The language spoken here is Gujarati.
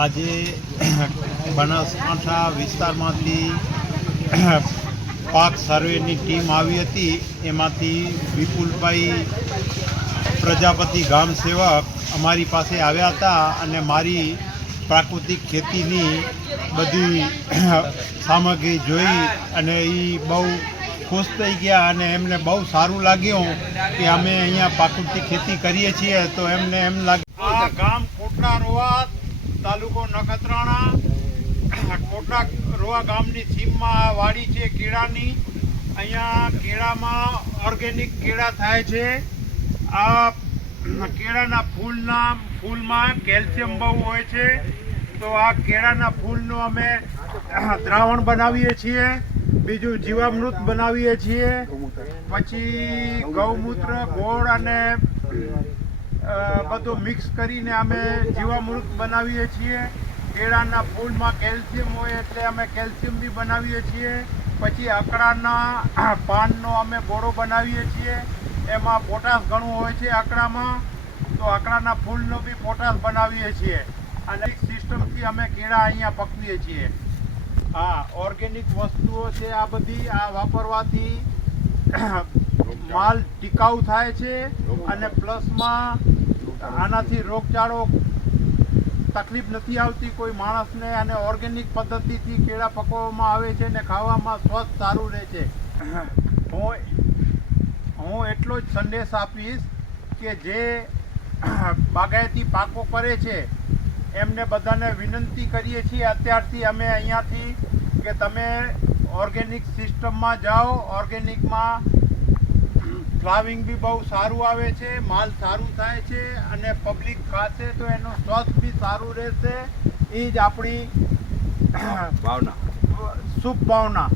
આજે બનાસકાંઠા વિસ્તારમાંથી પાક સર્વેની ટીમ આવી હતી. એમાંથી વિપુલભાઈ પ્રજાપતિ ગામ સેવક અમારી પાસે આવ્યા હતા અને મારી પ્રાકૃતિક ખેતીની બધી સામગ્રી જોઈ અને એ બહુ ખુશ થઈ ગયા અને એમને બહુ સારું લાગ્યું કે અમે અહીંયા પ્રાકૃતિક ખેતી કરીએ છીએ. તો એમને એમ લાગ્યું આ ગામ કોટડા રોવા, તાલુકો નખત્રાણા, કોટડા રોવા ગામની સીમમાં વાડી છે કેળાની. અહીંયા કેળામાં ઓર્ગેનિક કેળા થાય છે. આ કેળાના ફૂલમાં કેલ્શિયમ બહુ હોય છે. તો આ કેળાના ફૂલનું અમે દ્રાવણ બનાવીએ છીએ. બીજું જીવામૃત બનાવીએ છીએ. પછી ગૌમૂત્ર, ગોળ અને બધું મિક્સ કરીને અમે જીવામૃત બનાવીએ છીએ. કેળાના ફૂલમાં કેલ્શિયમ હોય એટલે અમે કેલ્શિયમ બી બનાવીએ છીએ. પછી આકડાના પાનનો અમે બોરો બનાવીએ છીએ. એમાં પોટાશ ઘણું હોય છે આકડામાં, તો આકડાના ફૂલનો બી પોટાશ બનાવીએ છીએ. અને સિસ્ટમથી અમે કેળા અહીંયા પકવીએ છીએ. હા, ઓર્ગેનિક વસ્તુઓ છે આ બધી. આ વાપરવાથી માલ ટિકાઉ થાય છે અને પ્લસમાં આનાથી રોગચાળો તકલીફ નથી આવતી કોઈ માણસને. અને ઓર્ગેનિક પદ્ધતિથી કેળા પકવવામાં આવે છે અને ખાવામાં સ્વસ્થ સારું રહે છે. હું એટલો જ સંદેશ આપીશ કે જે બાગાયતી પાકો કરે છે એમને બધાને વિનંતી કરીએ છીએ અત્યારથી અમે અહીંયાથી કે તમે ઓર્ગેનિક સિસ્ટમમાં જાઓ. ઓર્ગેનિકમાં ફ્લાવરિંગ બી બહુ સારું આવે છે, માલ સારું થાય છે અને પબ્લિક ખાશે તો એનું સ્વાસ્થ્ય બી સારું રહેશે. એ જ આપણી ભાવના, શુભ ભાવના.